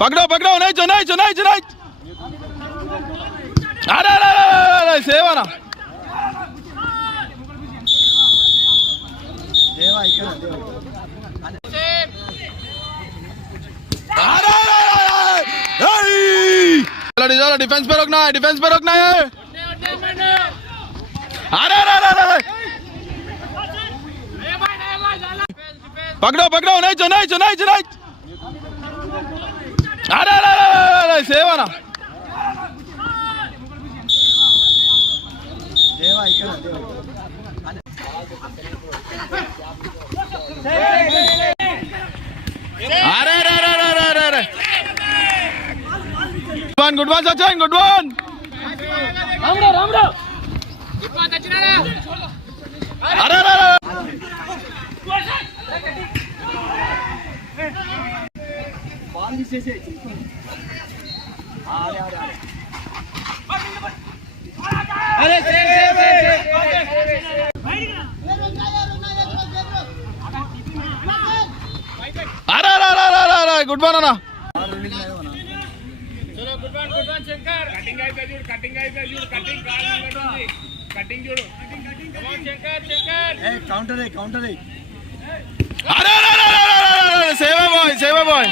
पकड़ो पकड़ो नहीं चो नहीं चो नहीं चो नहीं अरे अरे अरे सेवा ना चलो डिफेंस पे रोकना है, डिफेंस पे रोकना है। अरे अरे अरे अरे पकड़ो पकड़ो नहीं चो नहीं चो नहीं चो नहीं अरे अरे अरे सेवा ना अरे अरे अरे अरे अरे अरे good one Sachin good one अरे अरे अरे अरे गुड वन ना चलो गुड वन शंकर कटिंग आई पे जुड़ कटिंग कटिंग जुड़ come on Shankar A counter है अरे अरे अरे सेवा बॉय